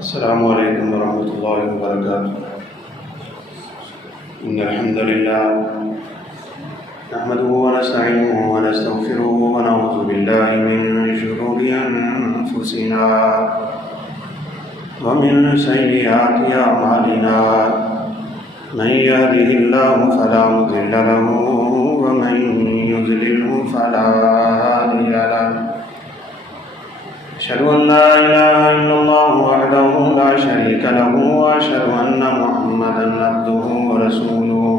السلام علیکم ورحمۃ اللہ وبرکاتہ۔ ان الحمد للہ نحمده ونستعینه ونستغفره ونعوذ باللہ من شرور انفسنا ومن سیئات اعمالنا من يهده الله فلا مضل له ومن يضلل فلا هادي له، أشهد أن لا إله إلا الله وحده لا شريك له وأشهد أن محمدا عبده ورسوله،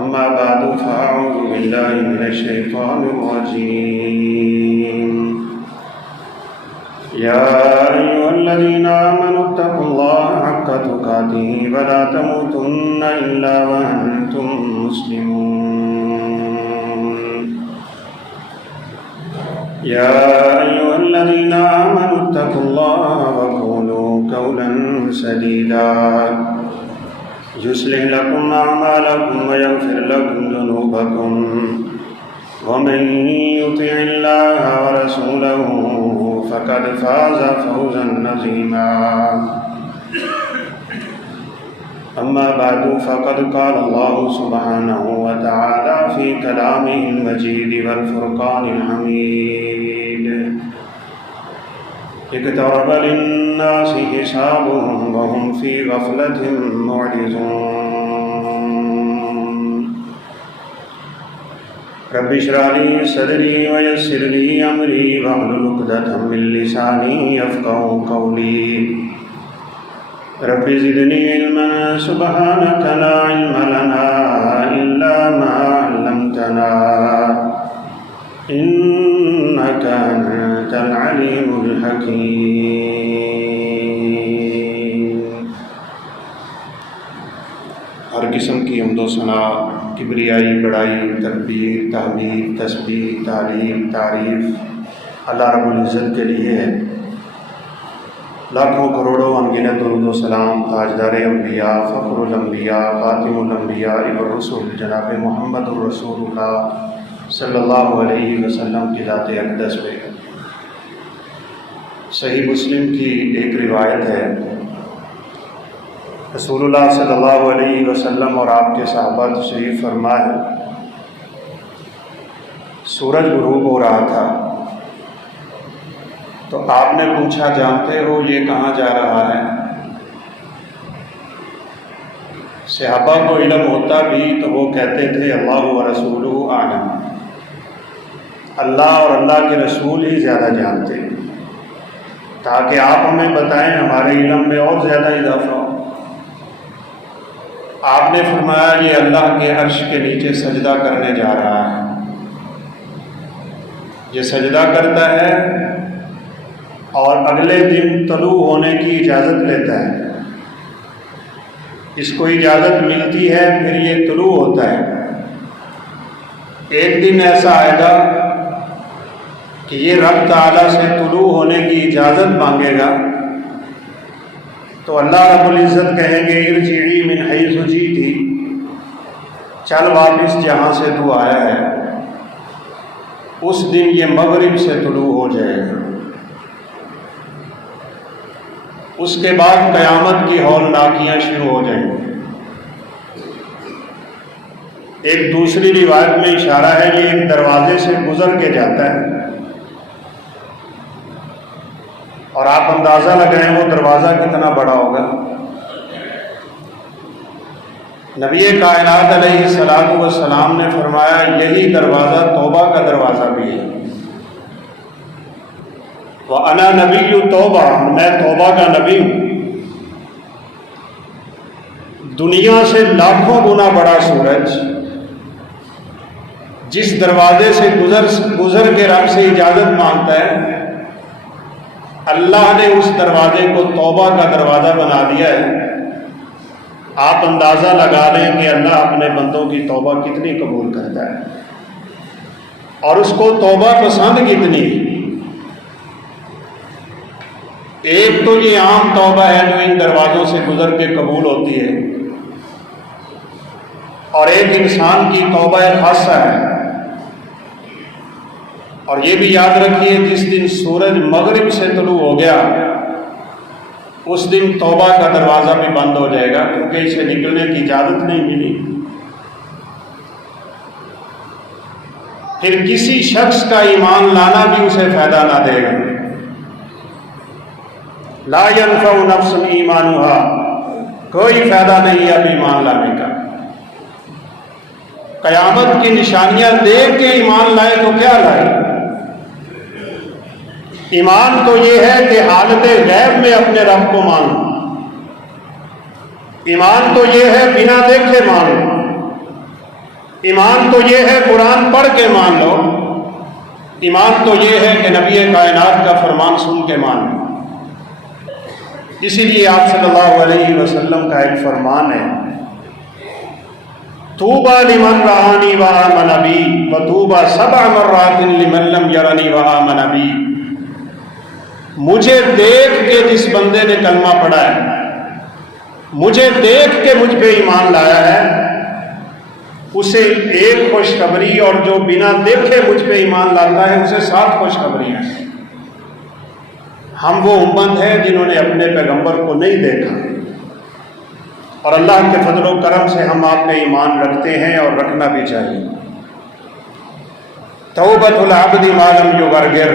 أما بعد فأعوذ بالله من الشيطان الرجيم. يا أيها الذين آمنوا اتقوا الله حق تقاته ولا تموتن إلا وأنتم مسلمون. يا أيها الذين آمنوا اتقوا الله وقولوا قولا سديدا يصلح لكم أعمالكم ويغفر لكم ذنوبكم ومن يطع الله ورسوله فقد فاز فوزا عظيما. أما بعد فقد قال الله سبحانه وتعالى في كلامه المجيد والفرقان الحميد: اقترب للناس حسابهم وهم في غفلة معرضون. رب اشرح لي صدري ويسر لي أمري واحلل عقدة من لساني يفقهوا قولي. رب زدني علما سبحانك لا علم لنا إلا ما علمتنا إنك أنت العليم الحكيم. ہر قسم کی حمد و ثنا، کبریائی، بڑائی، تکبیر، تحمید، تسبیح، تعلیم، تعریف اللہ رب العزت کے لیے ہے. لاکھوں کروڑوں انگنت درود و سلام تاجدار انبیاء، فخر الانبیاء، خاتم الانبیاء والرسول جناب محمد الرسول اللہ صلی اللہ علیہ وسلم کی ذات اقدس پہ. صحیح مسلم کی ایک روایت ہے، رسول اللہ صلی اللہ علیہ وسلم اور آپ کے صحابہ تشریف فرما ہے. سورج غروب ہو رہا تھا تو آپ نے پوچھا، جانتے ہو یہ کہاں جا رہا ہے؟ صحابہ کو علم ہوتا بھی تو وہ کہتے تھے اللہ و رسولہ اعلم، اللہ اور اللہ کے رسول ہی زیادہ جانتے، تاکہ آپ ہمیں بتائیں، ہمارے علم میں اور زیادہ اضافہ ہو. آپ نے فرمایا یہ اللہ کے عرش کے نیچے سجدہ کرنے جا رہا ہے. یہ سجدہ کرتا ہے اور اگلے دن طلوع ہونے کی اجازت لیتا ہے. اس کو اجازت ملتی ہے، پھر یہ طلوع ہوتا ہے. ایک دن ایسا آئے گا کہ یہ رب تعالیٰ سے طلوع ہونے کی اجازت مانگے گا تو اللہ رب العزت کہیں گے ارجعی من حیث جئتی، چل واپس جہاں سے تو آیا ہے. اس دن یہ مغرب سے طلوع ہو جائے گا. اس کے بعد قیامت کی ہولناکیاں شروع ہو جائیں گی. ایک دوسری روایت میں اشارہ ہے یہ ایک دروازے سے گزر کے جاتا ہے، اور آپ اندازہ لگائیں وہ دروازہ کتنا بڑا ہوگا. نبی کائنات علیہ الصلوۃ والسلام نے فرمایا یہی دروازہ توبہ کا دروازہ بھی ہے. وَأَنَا نَبِيُّ توبہ، میں توبہ کا نبی ہوں. دنیا سے لاکھوں گنا بڑا سورج جس دروازے سے گزر کے رب سے اجازت مانگتا ہے، اللہ نے اس دروازے کو توبہ کا دروازہ بنا دیا ہے. آپ اندازہ لگا لیں کہ اللہ اپنے بندوں کی توبہ کتنی قبول کرتا ہے اور اس کو توبہ پسند کتنی. ایک تو یہ عام توبہ ہے جو ان دروازوں سے گزر کے قبول ہوتی ہے، اور ایک انسان کی توبہ خاصہ ہے. اور یہ بھی یاد رکھیے جس دن سورج مغرب سے طلوع ہو گیا اس دن توبہ کا دروازہ بھی بند ہو جائے گا، کیونکہ اسے نکلنے کی اجازت نہیں ملی۔ پھر کسی شخص کا ایمان لانا بھی اسے فائدہ نہ دے گا۔ لا ينفع نفس ایمانها، کوئی فائدہ نہیں ہے اب ایمان لانے کا۔ قیامت کی نشانیاں دیکھ کے ایمان لائے تو کیا لائے؟ ایمان تو یہ ہے کہ حالت غیب میں اپنے رب کو مانو، ایمان تو یہ ہے بنا دیکھے مانو، ایمان تو یہ ہے قرآن پڑھ کے مان لو، ایمان تو یہ ہے کہ نبی کائنات کا فرمان سن کے مان لو۔ اسی لیے آپ صلی اللہ علیہ وسلم کا ایک فرمان ہے، طوبیٰ لمن رآنی وآمن بی وطوبیٰ 7 مرات لمن لم یرنی وآمن بی۔ مجھے دیکھ کے جس بندے نے کلمہ پڑھا ہے، مجھے دیکھ کے مجھ پہ ایمان لایا ہے، اسے ایک خوشخبری، اور جو بنا دیکھے مجھ پہ ایمان لاتا ہے اسے 7 خوشخبری ہیں۔ ہم وہ امت ہیں جنہوں نے اپنے پیغمبر کو نہیں دیکھا، اور اللہ کے فضل و کرم سے ہم آپ پہ ایمان رکھتے ہیں اور رکھنا بھی چاہیے۔ توبۃ العبد ما لم یغرغر،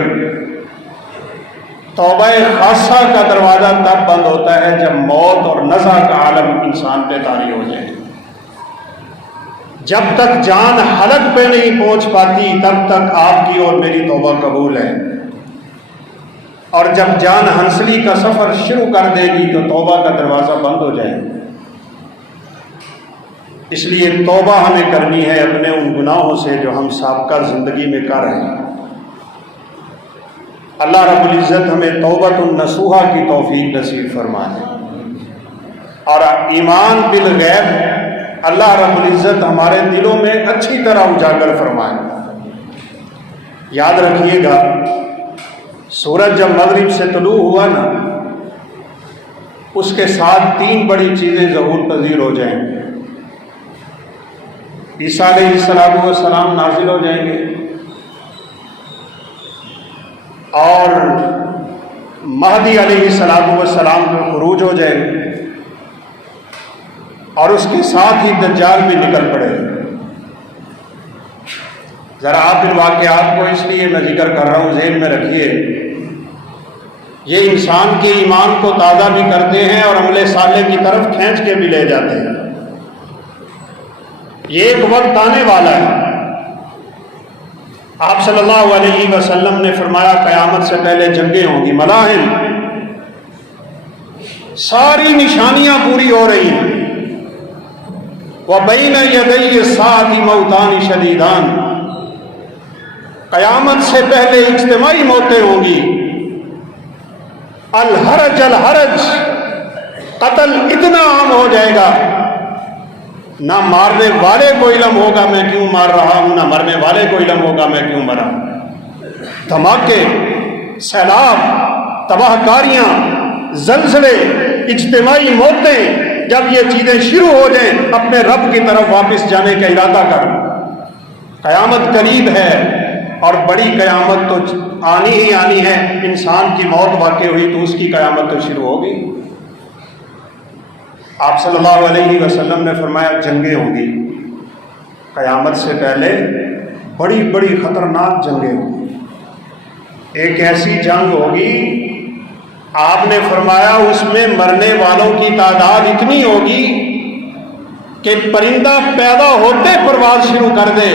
توبہ خاصہ کا دروازہ تب بند ہوتا ہے جب موت اور نزع کا عالم انسان پہ طاری ہو جائے۔ جب تک جان حلق پہ نہیں پہنچ پاتی تب تک آپ کی اور میری توبہ قبول ہے، اور جب جان ہنسلی کا سفر شروع کر دے گی تو توبہ کا دروازہ بند ہو جائے گا۔ اس لیے توبہ ہمیں کرنی ہے اپنے ان گناہوں سے جو ہم سابقہ زندگی میں کر رہے ہیں۔ اللہ رب العزت ہمیں توبۃ النصوحہ کی توفیق نصیب فرمائے، اور ایمان بالغیب اللہ رب العزت ہمارے دلوں میں اچھی طرح اجاگر فرمائے۔ یاد رکھیے گا، سورج جب مغرب سے طلوع ہوا نا، اس کے ساتھ 3 بڑی چیزیں ظہور پذیر ہو جائیں گی۔ عیسیٰ علیہ السلام نازل ہو جائیں گے، اور مہدی علیہ السلام کا خروج ہو جائے گا، اور اس کے ساتھ ہی دجال بھی نکل پڑے گا۔ ذرا آپ ان واقعات کو اس لیے میں ذکر کر رہا ہوں، ذہن میں رکھیے، یہ انسان کے ایمان کو تازہ بھی کرتے ہیں اور عمل صالح کی طرف کھینچ کے بھی لے جاتے ہیں۔ یہ ایک وقت آنے والا ہے، آپ صلی اللہ علیہ وسلم نے فرمایا قیامت سے پہلے جنگیں ہوں گی، ملاحم، ساری نشانیاں پوری ہو رہی ہیں۔ وَبَيْنَ يَدَيِّ السَّاعَةِ مَوْتَانِ شَدِيدَانِ، قیامت سے پہلے اجتماعی موتیں ہوں گی۔ الحرج الحرج، قتل اتنا عام ہو جائے گا، نہ مارنے والے کو علم ہوگا میں کیوں مار رہا ہوں، نہ مرنے والے کو علم ہوگا میں کیوں مرا۔ دھماکے، سیلاب، تباہ کاریاں، زلزلے، اجتماعی موتیں، جب یہ چیزیں شروع ہو جائیں اپنے رب کی طرف واپس جانے کا ارادہ کر۔ قیامت قریب ہے، اور بڑی قیامت تو آنی ہی آنی ہے۔ انسان کی موت واقع ہوئی تو اس کی قیامت تو شروع ہوگی۔ آپ صلی اللہ علیہ وسلم نے فرمایا جنگیں ہوں گی قیامت سے پہلے، بڑی بڑی خطرناک جنگیں ہوں گی۔ ایک ایسی جنگ ہوگی، آپ نے فرمایا اس میں مرنے والوں کی تعداد اتنی ہوگی کہ پرندہ پیدا ہوتے پرواز شروع کر دے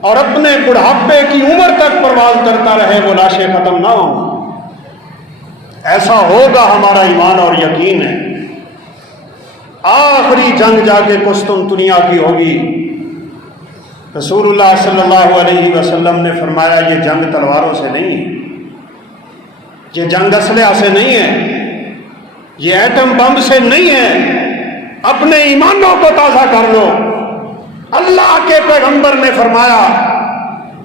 اور اپنے بڑھاپے کی عمر تک پرواز کرتا رہے، وہ لاشیں ختم نہ ہوں۔ ایسا ہوگا، ہمارا ایمان اور یقین ہے۔ آخری جنگ جا کے قسطنطنیہ کی ہوگی۔ رسول اللہ صلی اللہ علیہ وسلم نے فرمایا یہ جنگ تلواروں سے نہیں ہے، یہ جنگ اسلحہ سے نہیں ہے، یہ ایٹم بم سے نہیں ہے۔ اپنے ایمانوں کو تازہ کر لو۔ اللہ کے پیغمبر نے فرمایا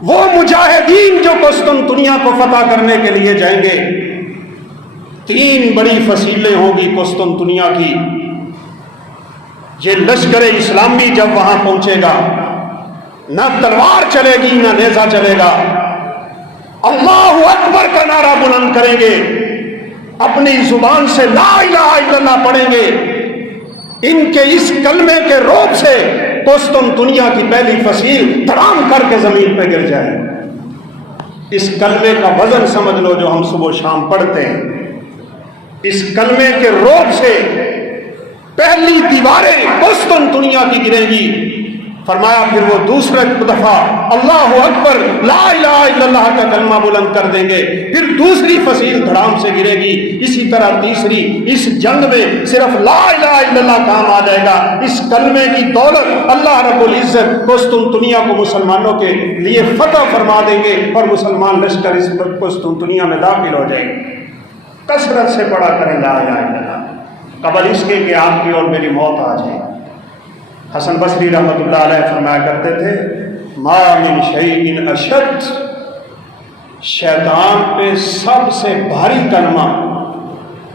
وہ مجاہدین جو قسطنطنیہ کو فتح کرنے کے لیے جائیں گے، 3 بڑی فصیلیں ہوں گی قسطنطنیہ کی۔ یہ لشکر اسلامی جب وہاں پہنچے گا، نہ تلوار چلے گی نہ نیزہ چلے گا، اللہ اکبر کا نعرہ بلند کریں گے، اپنی زبان سے لا الہ الا اللہ پڑھیں گے، ان کے اس کلمے کے روب سے قسطم دنیا کی پہلی فصیل دھڑام کر کے زمین پہ گر جائے۔ اس کلمے کا وزن سمجھ لو جو ہم صبح و شام پڑھتے ہیں، اس کلمے کے روب سے پہلی دیواریں قسطم دنیا کی گریں گی۔ فرمایا پھر وہ دوسرے دفعہ اللہ اکبر لا الہ الا اللہ کا کلمہ بلند کر دیں گے، پھر دوسری فصیل دھڑام سے گرے گی، اسی طرح تیسری۔ اس جنگ میں صرف لا الہ الا اللہ کام آ جائے گا۔ اس کلمے کی دولت اللہ رب العزت قسطم دنیا کو مسلمانوں کے لیے فتح فرما دیں گے اور مسلمان لشکر اس قسطم دنیا میں داخل ہو جائے گے۔ کثرت سے پڑھا کریں لا الہ الا اللہ، قبل اس کے کہ آپ کی اور میری موت آ جائے۔ حسن بصری رحمۃ اللہ علیہ فرمایا کرتے تھے ما من شیء اشد، شیطان پہ سب سے بھاری کلمہ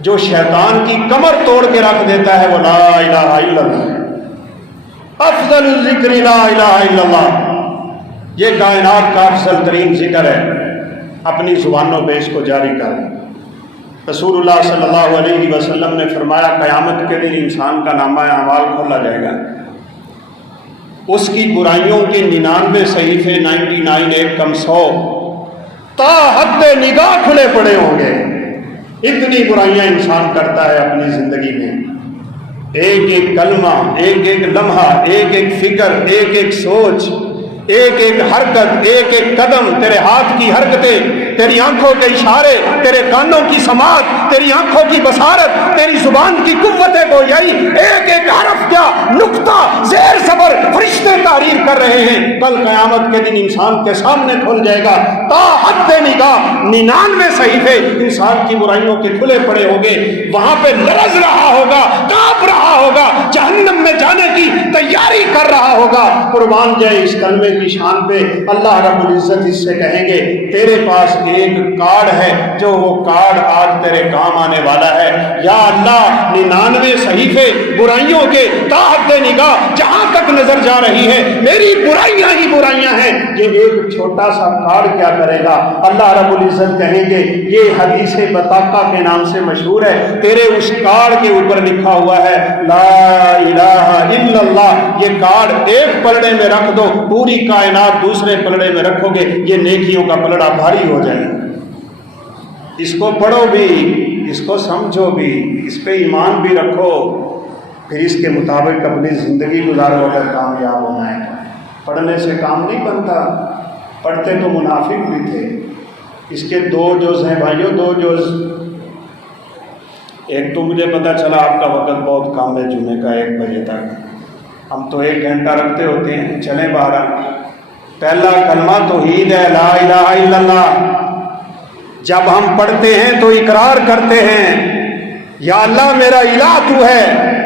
جو شیطان کی کمر توڑ کے رکھ دیتا ہے وہ لا الہ الا اللہ۔ افضل الذکر لا الہ الا اللہ، یہ کائنات کا افضل ترین ذکر ہے، اپنی زبانوں پہ اس کو جاری کریں۔ رسول اللہ صلی اللہ علیہ وسلم نے فرمایا قیامت کے دن انسان کا نامہ اعمال کھولا جائے گا، اس کی برائیوں کے 99 صحیفے 99 ایک کم 100 تا حد نگاہ کھلے پڑے ہوں گے۔ اتنی برائیاں انسان کرتا ہے اپنی زندگی میں، ایک ایک کلمہ، ایک ایک لمحہ، ایک ایک فکر، ایک ایک سوچ، ایک ایک حرکت، ایک ایک قدم، تیرے ہاتھ کی حرکتیں، تیری آنکھوں کے اشارے، تیرے کانوں کی سماعت، تیری آنکھوں کی بصارت، تیری زبان کی قوت گویائی، ایک ایک حرف کیا نقطہ زیر زبر فرشتے تحریر کر رہے ہیں۔ کل قیامت کے دن انسان کے سامنے کھل جائے گا تا حد نگاہ 99 صحیفے انسان کی برائیوں کے کھلے پڑے ہوں گے۔ وہاں پہ لرز رہا ہوگا، کانپ رہا ہوگا، جہنم میں جانے کی تیاری کر رہا ہوگا۔ قربان جائے اس کلمے کی شان پہ اللہ رب العزت اس سے کہیں گے تیرے پاس ایک کارڈ ہے جو وہ کارڈ آج تیرے کام آنے والا ہے۔ یا اللہ 99 صحیفے برائیوں کے تا حد نگاہ جہاں تک نظر جا رہی ہے میری برائیاں ہی برائیاں ہیں، یہ ایک چھوٹا سا کارڈ کیا کرے گا؟ اللہ رب العزت کہیں گے یہ حدیث بطاقہ کے نام سے مشہور ہے، تیرے اس کارڈ کے اوپر لکھا ہوا ہے لا الہ الا اللہ۔ یہ کارڈ ایک پلڑے میں رکھ دو، پوری کائنات دوسرے پلڑے میں رکھو گے، یہ نیکیوں کا پلڑا بھاری ہو جائے گا۔ اس کو پڑھو بھی، اس کو سمجھو بھی، اس پہ ایمان بھی رکھو، پھر اس کے مطابق اپنی زندگی گزارو اگر کامیاب ہونا ہے۔ پڑھنے سے کام نہیں بنتا، پڑھتے تو منافق بھی تھے۔ اس کے 2 جز ہیں بھائیوں، 2 جز۔ ایک تو مجھے پتہ چلا آپ کا وقت بہت کم ہے جمعے کا 1 بجے تک، ہم تو 1 گھنٹہ رکھتے ہوتے ہیں، چلیں 12۔ پہلا کلمہ توحید ہے، لا الہ الا اللہ۔ جب ہم پڑھتے ہیں تو اقرار کرتے ہیں یا اللہ میرا الہ تو ہے،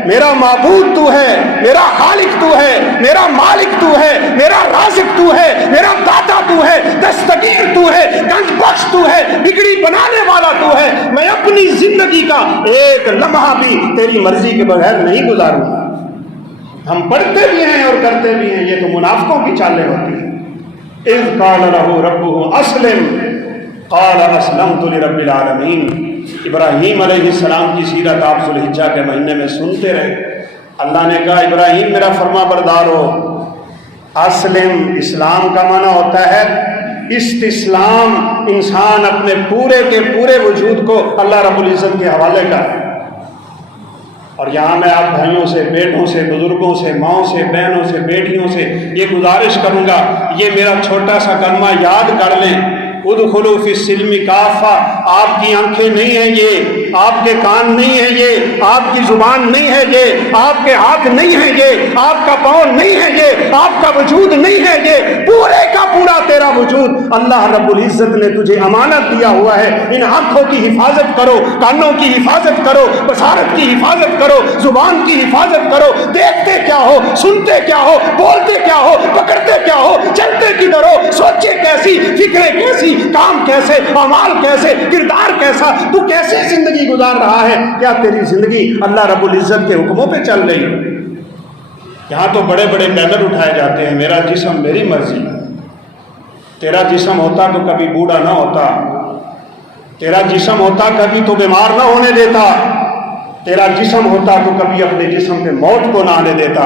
میرا معبود تو ہے، میرا خالق تو ہے، میرا مالک تو ہے، میرا رازق تو ہے، میرا داتا تو ہے، دستگیر تو ہے، گنج بخش تو ہے، بگڑی بنانے والا تو ہے۔ میں اپنی زندگی کا ایک لمحہ بھی تیری مرضی کے بغیر نہیں گزاروں گا۔ ہم پڑھتے بھی ہیں اور کرتے بھی ہیں، یہ تو منافقوں کی چالیں ہوتی ہیں۔ اذ قال له ربه اسلم قال اسلمت لرب العالمین۔ ابراہیم علیہ السلام کی سیرت آپ ذوالحجہ کے مہینے میں سنتے رہے۔ اللہ نے کہا ابراہیم میرا فرما بردار ہو۔ اسلم، اسلام کا معنی ہوتا ہے استسلام، انسان اپنے پورے کے پورے وجود کو اللہ رب العزت کے حوالے کر۔ اور یہاں میں آپ بھائیوں سے، بیٹوں سے، بزرگوں سے، ماؤں سے، بہنوں سے، بیٹیوں سے یہ گزارش کروں گا، یہ میرا چھوٹا سا کلمہ یاد کر لیں۔ ادخلوا فی السلم کافہ۔ آپ کی آنکھیں نہیں ہیں یہ، آپ کے کان نہیں ہیں یہ، آپ کی زبان نہیں ہے یہ، آپ کے ہاتھ نہیں ہیں یہ، آپ کا پاؤں نہیں ہے یہ، آپ کا وجود نہیں ہے یہ، پورے کا پورا تیرا وجود اللہ رب العزت نے تجھے امانت دیا ہوا ہے۔ ان آنکھوں کی حفاظت کرو، کانوں کی حفاظت کرو، بصارت کی حفاظت کرو، زبان کی حفاظت کرو۔ دیکھتے کیا ہو، سنتے کیا ہو، بولتے کیا ہو، پکڑتے کیا ہو، چلتے کدھر ہو، سوچے کیسی، فکریں کیسی، کام کیسے، اعمال کیسے، کردار کیسا، تو کیسے زندگی گزار رہا ہے؟ کیا تیری زندگی اللہ رب العزت کے حکموں پہ چل رہی ہے؟ یہاں تو بڑے بڑے بینر اٹھائے جاتے ہیں، میرا جسم میری مرضی۔ تیرا جسم ہوتا تو کبھی بوڑھا نہ ہوتا، تیرا جسم ہوتا کبھی تو بیمار نہ ہونے دیتا، تیرا جسم ہوتا تو کبھی اپنے جسم پہ موت کو نہ آنے دیتا۔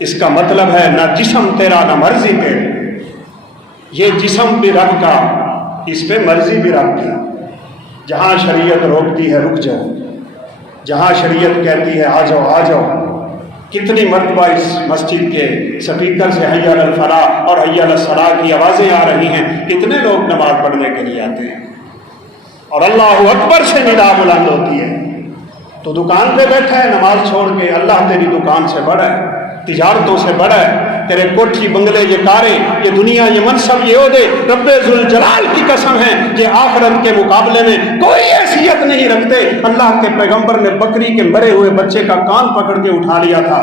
اس کا مطلب ہے نہ جسم تیرا نہ مرضی تیری، یہ جسم بھی رب کا، اس پہ مرضی بھی رب کی۔ جہاں شریعت روکتی ہے رک جاؤ، جہاں شریعت کہتی ہے آ جاؤ آ جاؤ۔ کتنی مرتبہ اس مسجد کے سپیکر سے حی علی الفلاح اور حی علی الصلاح کی آوازیں آ رہی ہیں، کتنے لوگ نماز پڑھنے کے لیے آتے ہیں اور اللہ اکبر سے ندا بلند ہوتی ہے، تو دکان پہ بیٹھا ہے نماز چھوڑ کے۔ اللہ تیری دکان سے بڑا ہے، تجارتوں سے بڑا ہے، تیرے کوٹھی بنگلے یہ کاریں یہ دنیا یہ منصب یہ عہدے رب ذوالجلال کی قسم ہے یہ آخرت کے مقابلے میں کوئی حیثیت نہیں رکھتے۔ اللہ کے پیغمبر نے بکری کے مرے ہوئے بچے کا کان پکڑ کے اٹھا لیا تھا،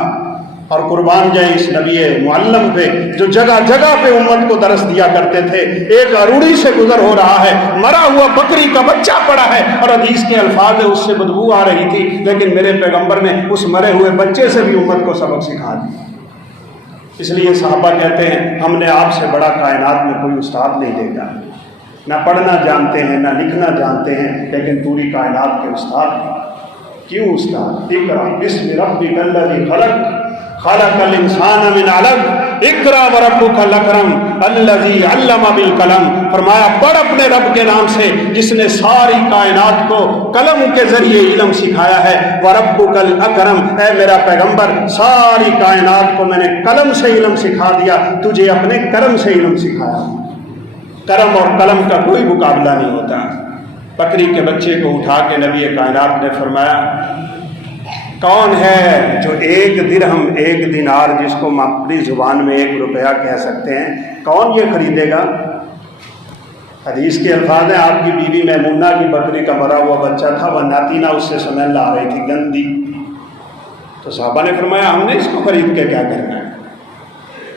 اور قربان جائیں اس نبی معلم پہ جو جگہ جگہ پہ امت کو درس دیا کرتے تھے۔ ایک اروڑی سے گزر ہو رہا ہے، مرا ہوا بکری کا بچہ پڑا ہے اور حدیث کے الفاظ اس سے بدبو آ رہی تھی، لیکن میرے پیغمبر نے اس مرے ہوئے بچے سے بھی امت کو سبق سکھا دیا۔ اس لیے صحابہ کہتے ہیں ہم نے آپ سے بڑا کائنات میں کوئی استاد نہیں دیکھا، نہ پڑھنا جانتے ہیں نہ لکھنا جانتے ہیں، لیکن پوری کائنات کے استاد ہیں۔ کیوں استاد؟ اقرا بسم ربک الذی خلق خلق الانسان من علق اقرا وربک الاکرم الذی علم بالقلم۔ فرمایا پڑھ اپنے رب کے نام سے جس نے ساری کائنات کو قلم کے ذریعے علم سکھایا ہے۔ وربک الاکرم، اے میرا پیغمبر ساری کائنات کو میں نے قلم سے علم سکھا دیا، تجھے اپنے کرم سے علم سکھایا۔ کرم اور قلم کا کوئی مقابلہ نہیں ہوتا۔ بکری کے بچے کو اٹھا کے نبی کائنات نے فرمایا کون ہے جو ایک درہم ایک دینار جس کو ہم اپنی زبان میں 1 روپیہ کہہ سکتے ہیں، کون یہ خریدے گا؟ حدیث کے الفاظ ہیں آپ کی بیوی میمونہ کی بکری کا مرا ہوا بچہ تھا، وہ ناتینہ اس سے سمیل آ رہی تھی گندی، تو صحابہ نے فرمایا ہم نے اس کو خرید کے کیا کرنا ہے،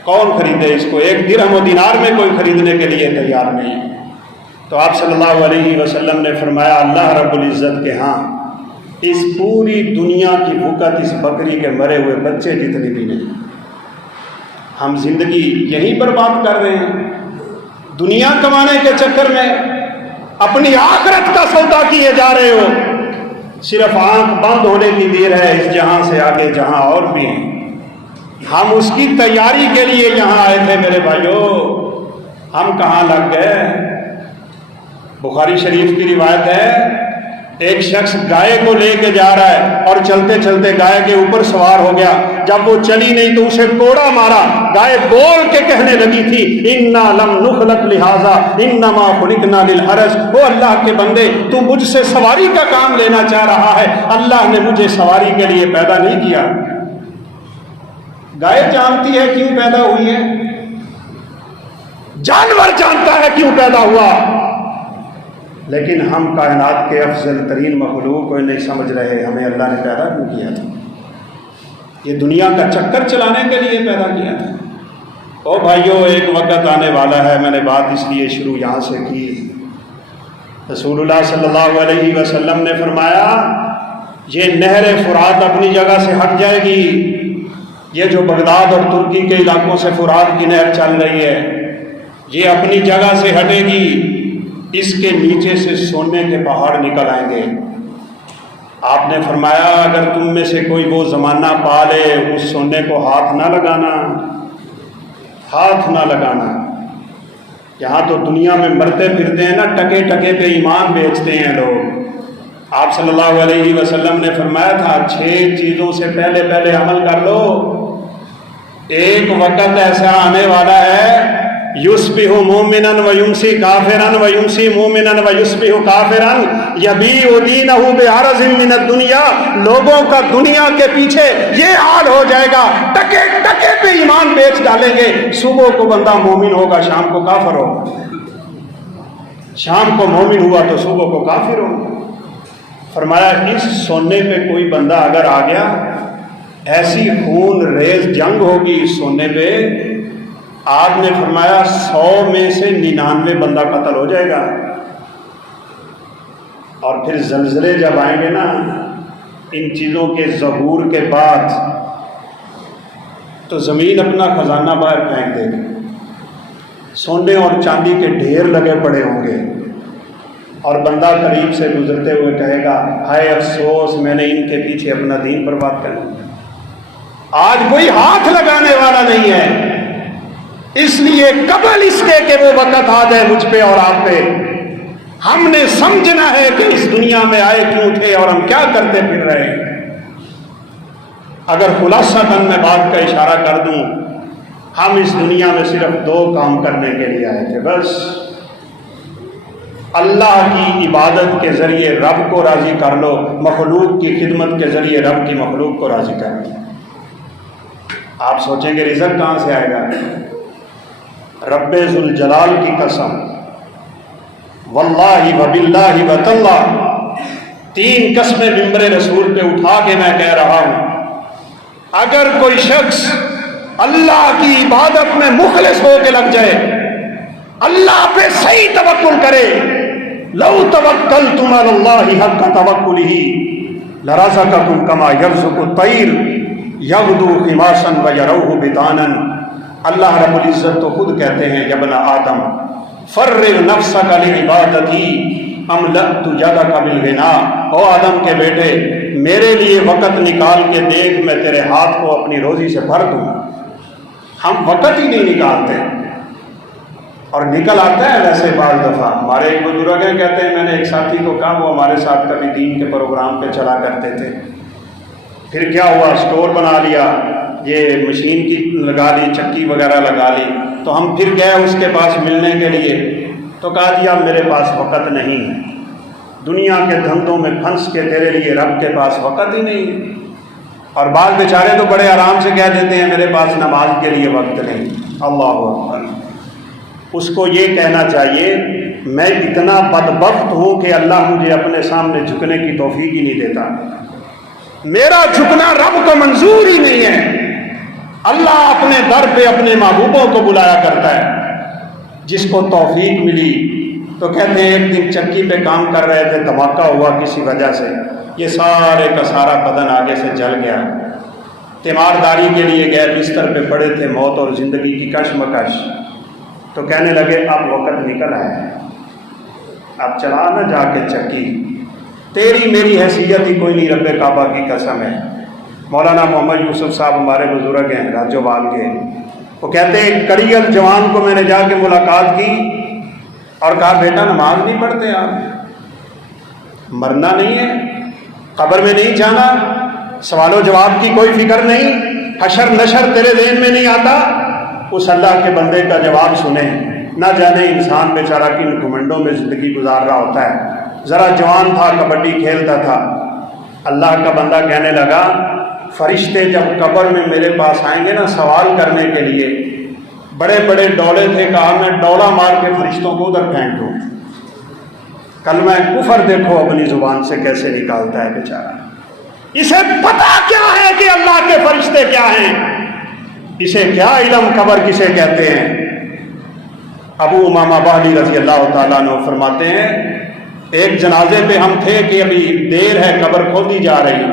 کون خریدے اس کو؟ 1 درہم و دینار میں کوئی خریدنے کے لیے تیار نہیں۔ تو آپ صلی اللہ علیہ وسلم نے فرمایا اللہ رب العزت کے ہاں اس پوری دنیا کی بھوکت اس بکری کے مرے ہوئے بچے جتنی بھی نہیں۔ ہم زندگی یہیں برباد کر رہے ہیں دنیا کمانے کے چکر میں، اپنی آخرت کا سودا کیے جا رہے ہو۔ صرف آنکھ بند ہونے کی دیر ہے اس جہاں سے آگے جہاں اور بھی ہیں، ہم اس کی تیاری کے لیے یہاں آئے تھے میرے بھائیوں، ہم کہاں لگ گئے؟ بخاری شریف کی روایت ہے ایک شخص گائے کو لے کے جا رہا ہے اور چلتے چلتے گائے کے اوپر سوار ہو گیا، جب وہ چلی نہیں تو اسے کوڑا مارا۔ گائے بول کے کہنے لگی تھی انا لم نخلق لہذا انما خلقنا للحرث، وہ اللہ کے بندے تو مجھ سے سواری کا کام لینا چاہ رہا ہے، اللہ نے مجھے سواری کے لیے پیدا نہیں کیا۔ گائے جانتی ہے کیوں پیدا ہوئی ہے، جانور جانتا ہے کیوں پیدا ہوا، لیکن ہم کائنات کے افضل ترین مخلوق کو نہیں سمجھ رہے ہمیں اللہ نے پیدا کیوں کیا تھا۔ یہ دنیا کا چکر چلانے کے لیے پیدا کیا تھا۔ او بھائیو ایک وقت آنے والا ہے، میں نے بات اس لیے شروع یہاں سے کی، رسول اللہ صلی اللہ علیہ وسلم نے فرمایا یہ نہر فرات اپنی جگہ سے ہٹ جائے گی، یہ جو بغداد اور ترکی کے علاقوں سے فرات کی نہر چل رہی ہے یہ اپنی جگہ سے ہٹے گی، اس کے نیچے سے سونے کے پہاڑ نکل آئیں گے۔ آپ نے فرمایا اگر تم میں سے کوئی وہ زمانہ پا لے اس سونے کو ہاتھ نہ لگانا، ہاتھ نہ لگانا۔ یہاں تو دنیا میں مرتے پھرتے ہیں نا، ٹکے ٹکے پہ ایمان بیچتے ہیں لوگ۔ آپ صلی اللہ علیہ وسلم نے فرمایا تھا 6 چیزوں سے پہلے پہلے عمل کر لو، ایک وقت ایسا آنے والا ہے یصبح مومنا ویمسی کافرا ویمسی مومنا ویصبح کافرا یبیع دینہ بعرض من الدنیا، لوگوں کا دنیا کے پیچھے یہ حال ہو جائے گا، ٹکے ٹکے پہ ایمان بیچ ڈالیں گے، صبح کو بندہ مومن ہوگا شام کو کافر ہوگا، شام کو مومن ہوا تو صبح کو کافر ہوگا۔ فرمایا اس سونے پہ کوئی بندہ اگر آ گیا، ایسی خون ریز جنگ ہوگی اس سونے پہ، آپ نے فرمایا 100 میں سے 99 بندہ قتل ہو جائے گا۔ اور پھر زلزلے جب آئیں گے نا ان چیزوں کے ظہور کے بعد، تو زمین اپنا خزانہ باہر پھینک دے گی، سونے اور چاندی کے ڈھیر لگے پڑے ہوں گے، اور بندہ قریب سے گزرتے ہوئے کہے گا ہائے افسوس میں نے ان کے پیچھے اپنا دین برباد کر دیا۔ آج کوئی ہاتھ لگانے والا نہیں ہے، اس لیے قبل اس کے کہ وہ وقت آ جائے مجھ پہ اور آپ پہ، ہم نے سمجھنا ہے کہ اس دنیا میں آئے کیوں تھے اور ہم کیا کرتے پھر رہے ہیں۔ اگر خلاصہ میں بات کا اشارہ کر دوں، ہم اس دنیا میں صرف 2 کام کرنے کے لیے آئے تھے بس۔ اللہ کی عبادت کے ذریعے رب کو راضی کر لو، مخلوق کی خدمت کے ذریعے رب کی مخلوق کو راضی کر لو۔ آپ سوچیں گے رزق کہاں سے آئے گا؟ رب ذوالجلال کی قسم، واللہ وباللہ وتاللہ، 3 قسمیں ممبر رسول پہ اٹھا کے میں کہہ رہا ہوں، اگر کوئی شخص اللہ کی عبادت میں مخلص ہو کے لگ جائے، اللہ پہ صحیح توکل کرے، لو توکلتم علی اللہ حق توکلہ لرزقکم کما یرزق الطیر یغدو خماسا ویروح بطانا۔ اللہ رب العزت تو خود کہتے ہیں یا ابن آدم فرغ نفسک لعبادتی املأت یدک بالغنا، او آدم کے بیٹے میرے لیے وقت نکال کے دیکھ، میں تیرے ہاتھ کو اپنی روزی سے بھر دوں۔ ہم وقت ہی نہیں نکالتے، اور نکل آتا ہے ویسے بعض دفعہ۔ ہمارے ایک بزرگ ہیں، کہتے ہیں میں نے ایک ساتھی کو کہا، وہ ہمارے ساتھ کبھی دین کے پروگرام پہ چلا کرتے تھے، پھر کیا ہوا اسٹور بنا لیا، یہ مشین کی لگا لی، چکی وغیرہ لگا لی، تو ہم پھر گئے اس کے پاس ملنے کے لیے، تو کہا دیا میرے پاس وقت نہیں ہے، دنیا کے دھندوں میں پھنس کے تیرے لیے رب کے پاس وقت ہی نہیں ہے۔ اور بعض بیچارے تو بڑے آرام سے کہہ دیتے ہیں میرے پاس نماز کے لیے وقت نہیں۔ اللہ اکبر، اس کو یہ کہنا چاہیے میں اتنا بدبخت ہوں کہ اللہ مجھے اپنے سامنے جھکنے کی توفیق ہی نہیں دیتا، میرا جھکنا رب کو منظور ہی نہیں ہے۔ اللہ اپنے در پہ اپنے محبوبوں کو بلایا کرتا ہے، جس کو توفیق ملی تو کہتے ہیں ایک دن چکی پہ کام کر رہے تھے، دھماکہ ہوا کسی وجہ سے، یہ سارے کا سارا بدن آگے سے جل گیا، تیمارداری کے لیے گئے، بستر پہ پڑے تھے، موت اور زندگی کی کشمکش، تو کہنے لگے اب وقت نکل آیا ہے، اب چلا نہ جا کے چکی، تیری میری حیثیت ہی کوئی نہیں، رب کعبہ کی قسم ہے۔ مولانا محمد یوسف صاحب ہمارے بزرگ ہیں راجوال کے، وہ کہتے ہیں کڑیل جوان کو میں نے جا کے ملاقات کی اور کہا بیٹا نماز نہیں پڑھتے آپ؟ مرنا نہیں ہے، قبر میں نہیں جانا، سوال و جواب کی کوئی فکر نہیں، حشر نشر تیرے ذہن میں نہیں آتا؟ اس اللہ کے بندے کا جواب سنیں، نہ جانے انسان بیچارہ کن گھمنڈوں میں زندگی گزار رہا ہوتا ہے۔ ذرا جوان تھا، کبڈی کھیلتا تھا، اللہ کا بندہ کہنے لگا فرشتے جب قبر میں میرے پاس آئیں گے نا سوال کرنے کے لیے، بڑے بڑے ڈولے تھے، کہا میں ڈولا مار کے فرشتوں کو ادھر پھینک دوں۔ کلمہ کفر دیکھو اپنی زبان سے کیسے نکالتا ہے بیچارہ، اسے پتا کیا ہے کہ اللہ کے فرشتے کیا ہیں، اسے کیا علم قبر کسے کہتے ہیں۔ ابو امامہ باہلی رضی اللہ تعالیٰ عنہ فرماتے ہیں ایک جنازے پہ ہم تھے کہ ابھی دیر ہے، قبر کھودی جا رہی،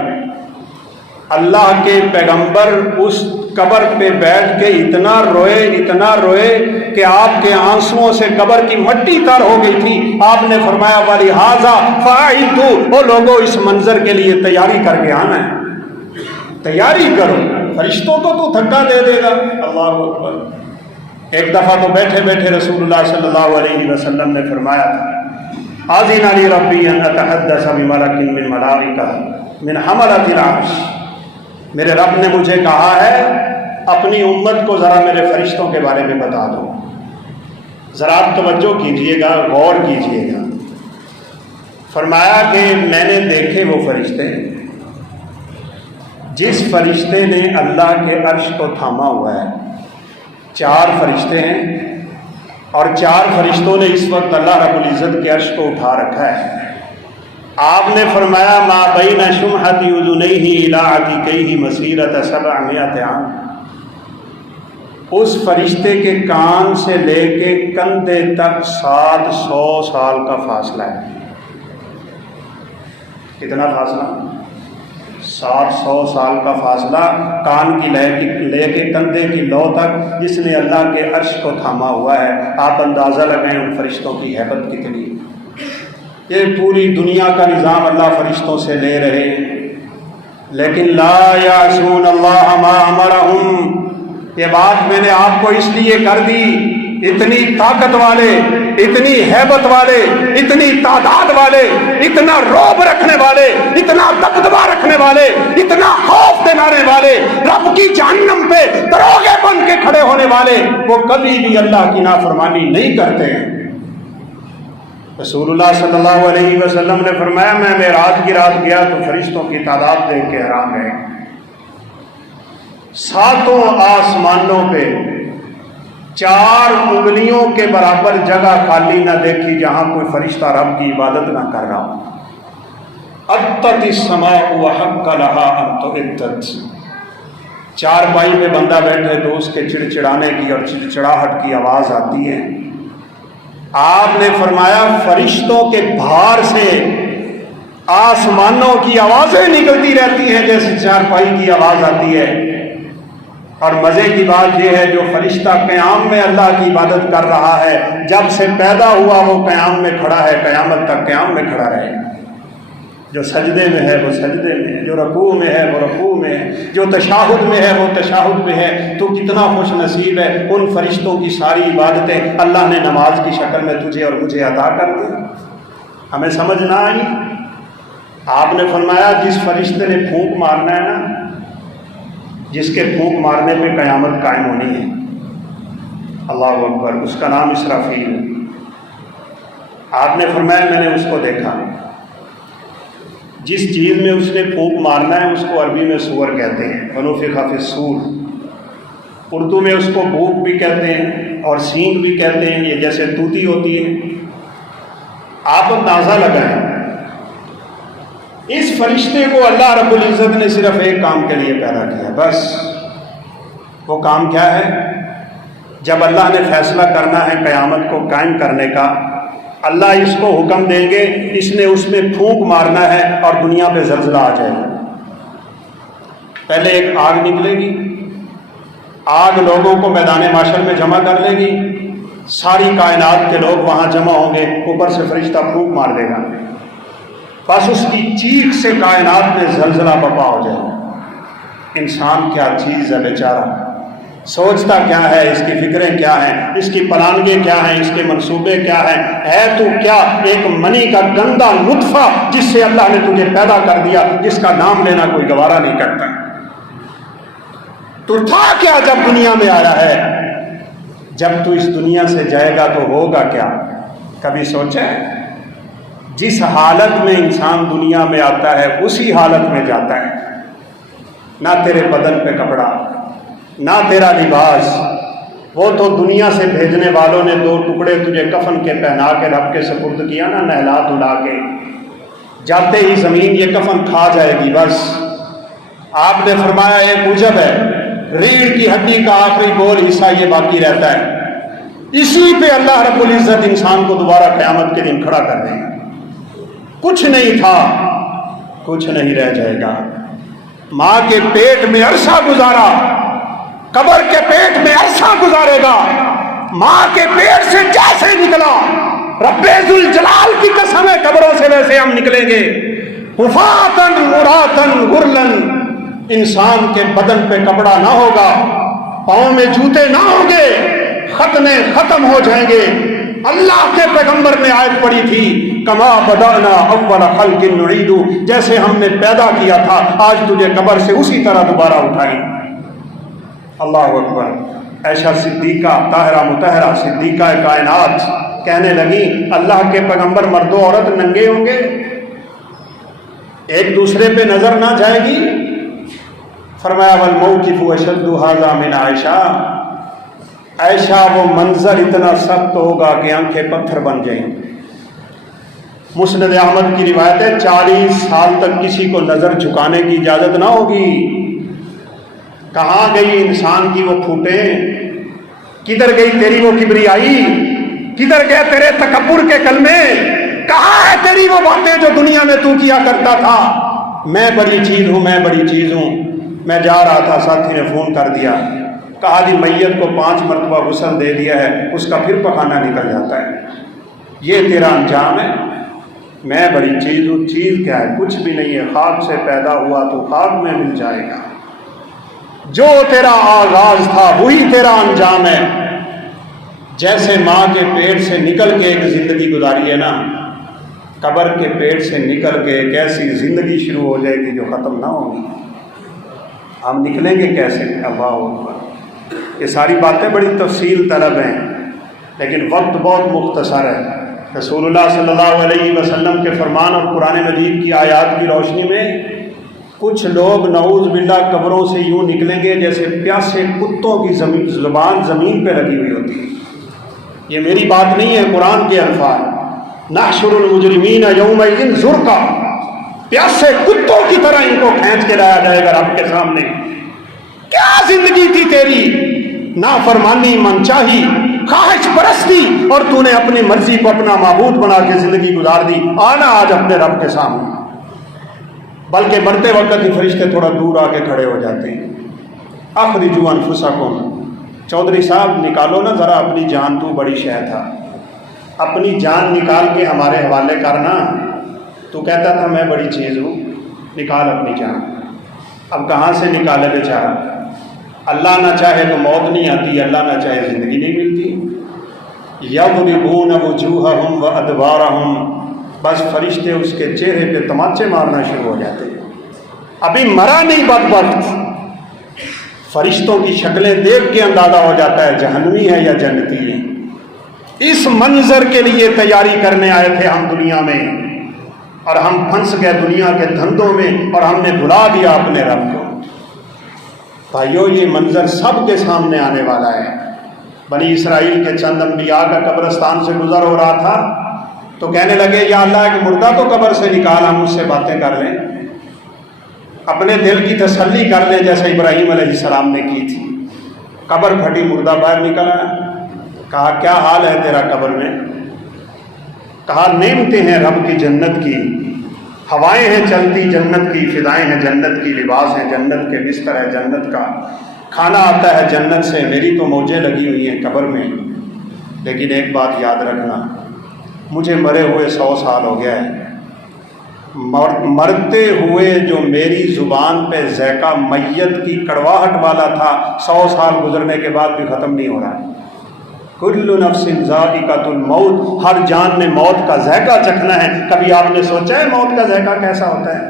اللہ کے پیغمبر اس قبر پہ بیٹھ کے اتنا روئے کہ آپ کے آنسوؤں سے قبر کی مٹی تر ہو گئی تھی۔ آپ نے فرمایا وَلِهَٰذَا فَأَعِدُّوا، وہ لوگوں اس منظر کے لیے تیاری کر کے آنا ہے، تیاری کرو، فرشتوں کو تو دھکا دے دے گا۔ اللہ اکبر۔ ایک دفعہ تو بیٹھے بیٹھے رسول اللہ صلی اللہ علیہ وسلم نے فرمایا تھا آذن لی ربی ان اتحدث بملک من ملائکہ من حملۃ العرش، میرے رب نے مجھے کہا ہے اپنی امت کو ذرا میرے فرشتوں کے بارے میں بتا دو۔ ذرا آپ توجہ کیجئے گا، غور کیجئے گا۔ فرمایا کہ میں نے دیکھے وہ فرشتے، جس فرشتے نے اللہ کے عرش کو تھاما ہوا ہے، 4 فرشتے ہیں، اور 4 فرشتوں نے اس وقت اللہ رب العزت کے عرش کو اٹھا رکھا ہے۔ آپ نے فرمایا ما بین شمحۃ اذنیہ الی عتیقیہ مسیرۃ 700 عام، اس فرشتے کے کان سے لے کے کندھے تک 700 سال کا فاصلہ ہے۔ کتنا فاصلہ؟ 700 سال کا فاصلہ، کان کی لے کے کندھے کی لو تک، جس نے اللہ کے عرش کو تھاما ہوا ہے۔ آپ اندازہ لگائیں ان فرشتوں کی ہیبت کتنی۔ یہ پوری دنیا کا نظام اللہ فرشتوں سے لے رہے ہیں، لیکن لا یعصون اللہ ما امرہم، یہ بات میں نے آپ کو اس لیے کر دی، اتنی طاقت والے، اتنی ہیبت والے، اتنی تعداد والے، اتنا رعب رکھنے والے، اتنا دبدبا رکھنے والے، اتنا خوف دلانے والے، رب کی جہنم پہ دروگے بن کے کھڑے ہونے والے، وہ کبھی بھی اللہ کی نافرمانی نہیں کرتے ہیں۔ رسول اللہ صلی اللہ علیہ وسلم نے فرمایا میں معراج کی رات گیا تو فرشتوں کی تعداد دیکھ کے حیران رہے، 7 آسمانوں پہ 4 انگلیوں کے برابر جگہ خالی نہ دیکھی جہاں کوئی فرشتہ رب کی عبادت نہ کر رہا ہو۔ اطت السماء وحق لها ان تؤتت، 4 پائی پہ بندہ بیٹھے تو اس کے چڑچڑانے کی اور چڑچڑاہٹ کی آواز آتی ہے۔ آپ نے فرمایا فرشتوں کے بھار سے آسمانوں کی آوازیں نکلتی رہتی ہیں جیسے 4 پائی کی آواز آتی ہے۔ اور مزے کی بات یہ ہے جو فرشتہ قیام میں اللہ کی عبادت کر رہا ہے، جب سے پیدا ہوا وہ قیام میں کھڑا ہے، قیامت تک قیام میں کھڑا رہے گا۔ جو سجدے میں ہے وہ سجدے میں ہے، جو رکوع میں ہے وہ رکوع میں ہے، جو تشہد میں ہے وہ تشہد میں ہے۔ تو کتنا خوش نصیب ہے، ان فرشتوں کی ساری عبادتیں اللہ نے نماز کی شکل میں تجھے اور مجھے عطا کر دی۔ ہمیں سمجھ نہ آئی؟ آپ نے فرمایا جس فرشتے نے پھونک مارنا ہے نا، جس کے پھونک مارنے پہ قیامت قائم ہونی ہے، اللہ اکبر، اس کا نام اسرافیل ہے۔ آپ نے فرمایا میں نے اس کو دیکھا، جس چیز میں اس نے پھونک مارنا ہے اس کو عربی میں سور کہتے ہیں، ونفخ فی الصور، اردو میں اس کو بھوک بھی کہتے ہیں اور سینگ بھی کہتے ہیں، یہ جیسے طوطی ہوتی ہے۔ آپ اندازہ لگائیں اس فرشتے کو اللہ رب العزت نے صرف ایک کام کے لیے پیدا کیا، بس وہ کام کیا ہے؟ جب اللہ نے فیصلہ کرنا ہے قیامت کو قائم کرنے کا، اللہ اس کو حکم دیں گے، اس نے اس میں پھونک مارنا ہے اور دنیا پہ زلزلہ آ جائے گا۔ پہلے ایک آگ نکلے گی، آگ لوگوں کو میدان محشر میں جمع کر لے گی، ساری کائنات کے لوگ وہاں جمع ہوں گے، اوپر سے فرشتہ پھونک مار دے گا، بس اس کی چیخ سے کائنات میں زلزلہ برپا ہو جائے گا۔ انسان کیا چیز ہے بیچارہ، سوچتا کیا ہے، اس کی فکریں کیا ہیں، اس کی پلانگیں کیا ہیں، اس کے منصوبے کیا ہیں، ہے تو کیا ایک منی کا گندا نطفہ جس سے اللہ نے تجھے پیدا کر دیا، جس کا نام لینا کوئی گوارا نہیں کرتا۔ تو تھا کیا جب دنیا میں آیا ہے؟ جب تو اس دنیا سے جائے گا تو ہوگا کیا؟ کبھی سوچا ہے؟ جس حالت میں انسان دنیا میں آتا ہے اسی حالت میں جاتا ہے، نہ تیرے بدن پہ کپڑا، نہ تیرا لباس، وہ تو دنیا سے بھیجنے والوں نے 2 ٹکڑے تجھے کفن کے پہنا کے رب کے سپرد کیا نا، نہلا دھلا کے، جاتے ہی زمین یہ کفن کھا جائے گی بس۔ آپ نے فرمایا ایک عجب ہے، ریڑھ کی ہڈی کا آخری گول حصہ یہ باقی رہتا ہے، اسی پہ اللہ رب العزت انسان کو دوبارہ قیامت کے دن کھڑا کر دے گا۔ کچھ نہیں تھا، کچھ نہیں رہ جائے گا۔ ماں کے پیٹ میں عرصہ گزارا، قبر کے پیٹ میں عرصہ گزارے گا، ماں کے پیٹ سے جیسے نکلا، رب ذوالجلال کی قسم ہے قبروں سے ویسے ہم نکلیں گے، حفاتن عراتن غرلن، انسان کے بدن پہ کپڑا نہ ہوگا، پاؤں میں جوتے نہ ہوں گے، ختنے ختم ہو جائیں گے۔ اللہ کے پیغمبر نے آیت پڑھی تھی، کما بدانا اول خلق نعید، جیسے ہم نے پیدا کیا تھا آج تجھے قبر سے اسی طرح دوبارہ اٹھائیں۔ اللہ اکبر۔ عائشہ صدیقہ طاہرہ مطہرہ صدیقہ کائنات کہنے لگی اللہ کے پیغمبر مرد و عورت ننگے ہوں گے، ایک دوسرے پہ نظر نہ جائے گی؟ فرمایا والموقف اشد ھذا من عائشہ، عائشہ وہ منظر اتنا سخت ہوگا کہ آنکھیں پتھر بن جائیں۔ مسند احمد کی روایت ہے 40 سال تک کسی کو نظر جھکانے کی اجازت نہ ہوگی۔ کہاں گئی انسان کی وہ پھوٹیں، کدھر گئی تیری وہ کبریائی، کدھر گئے تیرے تکبر کے کلمے، کہاں ہے تیری وہ باتیں جو دنیا میں تو کیا کرتا تھا، میں بڑی چیز ہوں، میں بڑی چیز ہوں۔ میں جا رہا تھا، ساتھی نے فون کر دیا، کہا جی میت کو 5 مرتبہ غسل دے دیا ہے، اس کا پھر پخانہ نکل جاتا ہے، یہ تیرا انجام ہے۔ میں بڑی چیز ہوں. چیز کیا ہے؟ کچھ بھی نہیں ہے. خاک سے پیدا ہوا تو خاک میں مل جائے گا. جو تیرا آغاز تھا وہی تیرا انجام ہے. جیسے ماں کے پیٹ سے نکل کے ایک زندگی گزاری ہے نا، قبر کے پیٹ سے نکل کے ایک ایسی زندگی شروع ہو جائے گی جو ختم نہ ہوگی. ہم نکلیں گے کیسے؟ اللہ اکبر. یہ ساری باتیں بڑی تفصیل طلب ہیں، لیکن وقت بہت مختصر ہے. رسول اللہ صلی اللہ علیہ وسلم کے فرمان اور قرآن مجید کی آیات کی روشنی میں کچھ لوگ نعوذ باللہ قبروں سے یوں نکلیں گے جیسے پیاسے کتوں کی زبان زمین پہ لگی ہوئی ہوتی ہے. یہ میری بات نہیں ہے، قرآن کے الفاظ. نحشر المجرمین یومئذ زرقا، پیاسے کتوں کی طرح ان کو کھینچ کے لایا جائے گا رب کے سامنے. کیا زندگی تھی تیری؟ نافرمانی، منچاہی، خواہش پرستی، اور تو نے اپنی مرضی کو اپنا معبود بنا کے زندگی گزار دی. آنا آج اپنے رب کے سامنے. بلکہ مرتے وقت ہی فرشتے تھوڑا دور آ کے کھڑے ہو جاتے ہیں. اخرجوا انفسکم، چودھری صاحب نکالو نا ذرا اپنی جان، تو بڑی شے تھا، اپنی جان نکال کے ہمارے حوالے کرنا. تو کہتا تھا میں بڑی چیز ہوں، نکال اپنی جان. اب کہاں سے نکالے بیچارہ؟ اللہ نہ چاہے تو موت نہیں آتی، اللہ نہ چاہے زندگی نہیں ملتی. یضربون وجوہہم وادبارہم، بس فرشتے اس کے چہرے پہ تماچے مارنا شروع ہو جاتے ہیں. ابھی مرا نہیں بدبخت. فرشتوں کی شکلیں دیکھ کے اندازہ ہو جاتا ہے جہنمی ہے یا جنتی ہے. اس منظر کے لیے تیاری کرنے آئے تھے ہم دنیا میں، اور ہم پھنس گئے دنیا کے دھندوں میں، اور ہم نے بھلا دیا اپنے رب کو. بھائیو، یہ منظر سب کے سامنے آنے والا ہے. بنی اسرائیل کے چند انبیاء کا قبرستان سے گزر ہو رہا تھا تو کہنے لگے یا اللہ ایک مردہ تو قبر سے نکال، ہم اس سے باتیں کر لیں، اپنے دل کی تسلی کر لیں جیسے ابراہیم علیہ السلام نے کی تھی. قبر پھٹی، مردہ باہر نکلا. کہا کیا حال ہے تیرا قبر میں؟ کہا نعمتیں ہیں رب کی جنت کی، ہوائیں ہیں چلتی جنت کی، فضائیں ہیں جنت کی، لباس ہے جنت کے، بستر ہے جنت کا، کھانا آتا ہے جنت سے. میری تو موجیں لگی ہوئی ہیں قبر میں. لیکن ایک بات یاد رکھنا، مجھے مرے ہوئے 100 سال ہو گیا ہے. مرتے ہوئے جو میری زبان پہ ذائقہ میت کی کڑواہٹ والا تھا 100 سال گزرنے کے بعد بھی ختم نہیں ہو رہا ہے. کل نفس ذائقۃ الموت، ہر جان نے موت کا ذائقہ چکھنا ہے. کبھی آپ نے سوچا ہے موت کا ذائقہ کیسا ہوتا ہے؟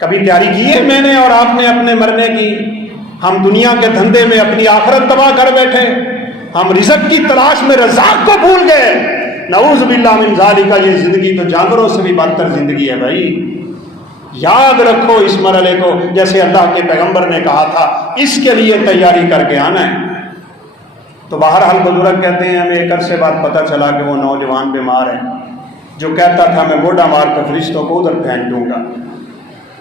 کبھی تیاری کی ہے میں نے اور آپ نے اپنے مرنے کی؟ ہم دنیا کے دھندے میں اپنی آخرت تباہ کر بیٹھے، ہم رزق کی تلاش میں رزاق کو بھول گئے. نعوذ باللہ من ذالک. یہ زندگی تو جانوروں سے بھی بدتر زندگی ہے بھائی. یاد رکھو اس مرحلے کو، جیسے اللہ کے پیغمبر نے کہا تھا اس کے لیے تیاری کر کے آنا ہے. تو بہرحال بزرگ کہتے ہیں ہمیں ایک عرصے بعد پتہ چلا کہ وہ نوجوان بیمار ہے جو کہتا تھا میں گوڈا مار کر فرشتوں کو ادھر پھینک دوں گا.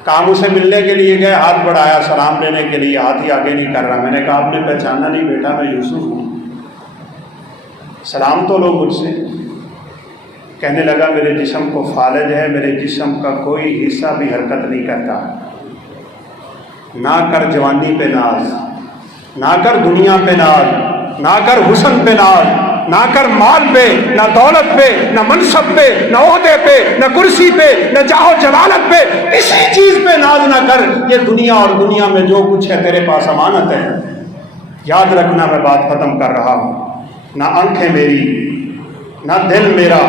کام اسے ملنے کے لیے گئے، ہاتھ بڑھایا سلام لینے کے لیے، ہاتھ ہی آگے نہیں کر رہا. میں نے کہا آپ نے پہچانا نہیں بیٹا، میں یوسف ہوں، سلام تو لو مجھ سے. کہنے لگا میرے جسم کو فالج ہے، میرے جسم کا کوئی حصہ بھی حرکت نہیں کرتا. نہ کر جوانی پہ ناز، نہ کر دنیا پہ ناز، نہ کر حسن پہ ناز، نہ کر مال پہ، نہ دولت پہ، نہ منصب پہ، نہ عہدے پہ، نہ کرسی پہ، نہ جاہ و جلالت پہ، کسی چیز پہ ناز نہ کر. یہ دنیا اور دنیا میں جو کچھ ہے تیرے پاس امانت ہے. یاد رکھنا میں بات ختم کر رہا ہوں. نہ آنکھیں میری، نہ دل میرا،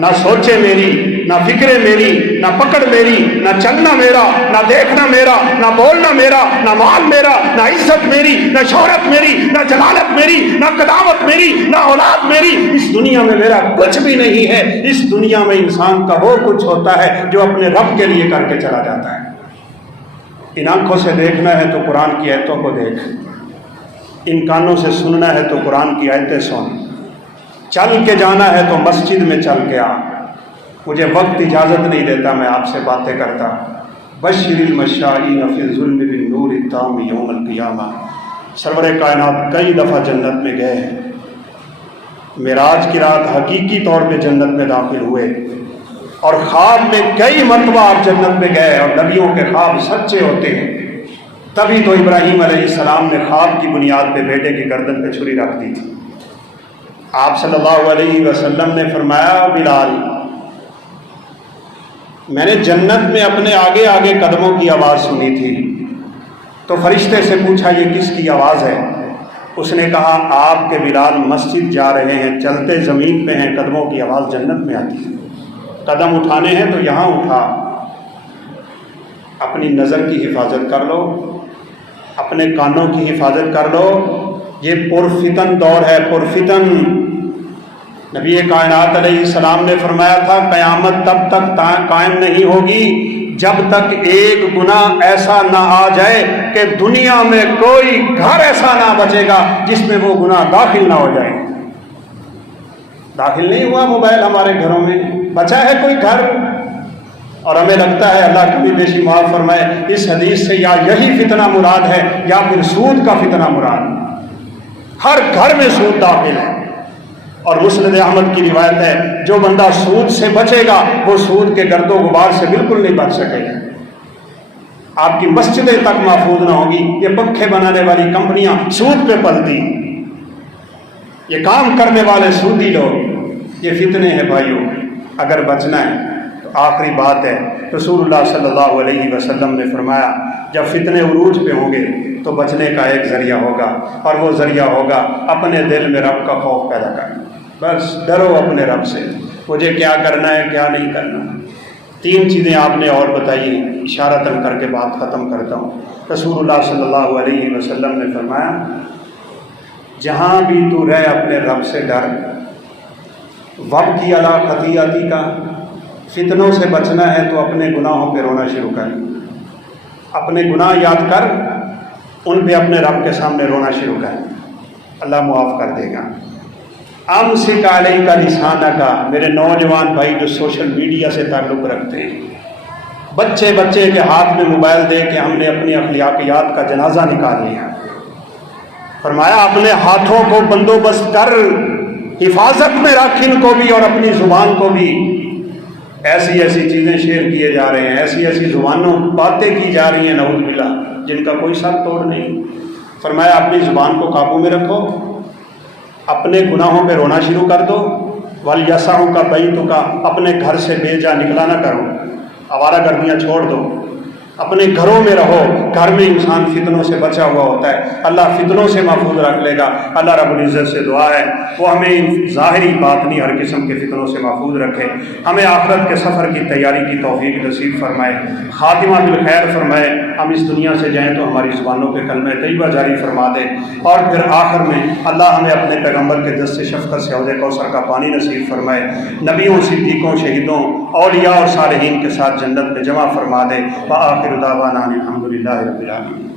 نہ سوچے میری، نہ فکریں میری، نہ پکڑ میری، نہ چلنا میرا، نہ دیکھنا میرا، نہ بولنا میرا، نہ مال میرا، نہ عزت میری، نہ شہرت میری، نہ جلالت میری، نہ قدامت میری، نہ اولاد میری. اس دنیا میں میرا کچھ بھی نہیں ہے. اس دنیا میں انسان کا وہ کچھ ہوتا ہے جو اپنے رب کے لیے کر کے چلا جاتا ہے. ان آنکھوں سے دیکھنا ہے تو قرآن کی آیتوں کو دیکھ، ان کانوں سے سننا ہے تو قرآن کی آیتیں سن، چل کے جانا ہے تو مسجد میں چل کے آ. مجھے وقت اجازت نہیں دیتا میں آپ سے باتیں کرتا. بشر المشائین فی الظلم بالنور التام یوم القیامہ. سرور کائنات کئی دفعہ جنت میں گئے ہیں. معراج کی رات حقیقی طور پہ جنت میں داخل ہوئے، اور خواب میں کئی مرتبہ آپ جنت میں گئے، اور نبیوں کے خواب سچے ہوتے ہیں. تبھی تو ابراہیم علیہ السلام نے خواب کی بنیاد پہ بیٹے کی گردن پہ چھری رکھ دی تھی. آپ صلی اللہ علیہ وسلم نے فرمایا بلال میں نے جنت میں اپنے آگے آگے قدموں کی آواز سنی تھی، تو فرشتے سے پوچھا یہ کس کی آواز ہے؟ اس نے کہا آپ کے بلال مسجد جا رہے ہیں، چلتے زمین پہ ہیں، قدموں کی آواز جنت میں آتی ہے، قدم اٹھانے ہیں تو یہاں اٹھا۔ اپنی نظر کی حفاظت کر لو، اپنے کانوں کی حفاظت کر لو، یہ پرفتن دور ہے، پرفتن۔ نبی کائنات علیہ السلام نے فرمایا تھا قیامت تب تک قائم نہیں ہوگی جب تک ایک گناہ ایسا نہ آ جائے کہ دنیا میں کوئی گھر ایسا نہ بچے گا جس میں وہ گناہ داخل نہ ہو جائے۔ داخل نہیں ہوا موبائل ہمارے گھروں میں، بچا ہے کوئی گھر؟ اور ہمیں لگتا ہے اللہ کبھی بیشی معاف فرمائے، اس حدیث سے یا یہی فتنہ مراد ہے یا پھر سود کا فتنہ مراد ہے۔ ہر گھر میں سود داخل ہے، اور مسند احمد کی روایت ہے جو بندہ سود سے بچے گا وہ سود کے گرد و غبار سے بالکل نہیں بچ سکے گا۔ آپ کی مسجدیں تک محفوظ نہ ہوگی۔ یہ پنکھے بنانے والی کمپنیاں سود پہ پلتی، یہ کام کرنے والے سودی لوگ، یہ فتنے ہیں بھائیوں۔ اگر بچنا ہے تو آخری بات ہے، رسول اللہ صلی اللہ علیہ وسلم نے فرمایا جب فتنے عروج پہ ہوں گے تو بچنے کا ایک ذریعہ ہوگا، اور وہ ذریعہ ہوگا اپنے دل میں رب کا خوف پیدا کرنا۔ بس ڈرو اپنے رب سے، مجھے کیا کرنا ہے کیا نہیں کرنا۔ 3 چیزیں آپ نے اور بتائی، اشارتاً کر کے بات ختم کرتا ہوں۔ رسول اللہ صلی اللہ علیہ وسلم نے فرمایا جہاں بھی تو رہے اپنے رب سے ڈر، وابکی علی خطیئتی کا، فتنوں سے بچنا ہے تو اپنے گناہوں پہ رونا شروع کر، اپنے گناہ یاد کر، ان پہ اپنے رب کے سامنے رونا شروع کر، اللہ معاف کر دے گا۔ امسک علیک لسانک، میرے نوجوان بھائی جو سوشل میڈیا سے تعلق رکھتے ہیں، بچے کے ہاتھ میں موبائل دے کے ہم نے اپنی اخلاقیات کا جنازہ نکال لیا۔ فرمایا اپنے ہاتھوں کو بندوبست کر، حفاظت میں رکھ ان کو بھی اور اپنی زبان کو بھی۔ ایسی چیزیں شیئر کیے جا رہے ہیں، ایسی زبانوں باتیں کی جا رہی ہیں نعوذ باللہ جن کا کوئی سر توڑ نہیں۔ فرمایا اپنی زبان کو قابو میں رکھو، اپنے گناہوں پہ رونا شروع کر دو، وَلْيَسَعُكَ بَيْتُكَ، اپنے گھر سے بے جا نکلا نہ کرو، آوارہ گردیاں چھوڑ دو، اپنے گھروں میں رہو۔ گھر میں انسان فتنوں سے بچا ہوا ہوتا ہے، اللہ فتنوں سے محفوظ رکھ لے گا۔ اللہ رب العزت سے دعا ہے وہ ہمیں ظاہری باطنی ہر قسم کے فتنوں سے محفوظ رکھے، ہمیں آخرت کے سفر کی تیاری کی توفیق نصیب فرمائے، خاتمہ بالخیر فرمائے، ہم اس دنیا سے جائیں تو ہماری زبانوں پہ کلمہ طیبہ جاری فرما دے، اور پھر آخر میں اللہ ہمیں اپنے پیغمبر کے دست شفقت سے حوض کوثر کا پانی نصیب فرمائے، نبیوں، صدیقوں، شہیدوں، اولیاء اور صالحین کے ساتھ جنت میں جمع فرما دے۔ وآخر دعوانا الحمدللہ رب العالمین۔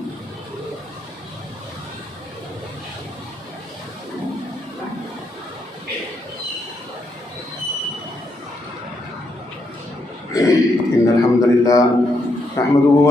ان الحمد للہ نحمدہ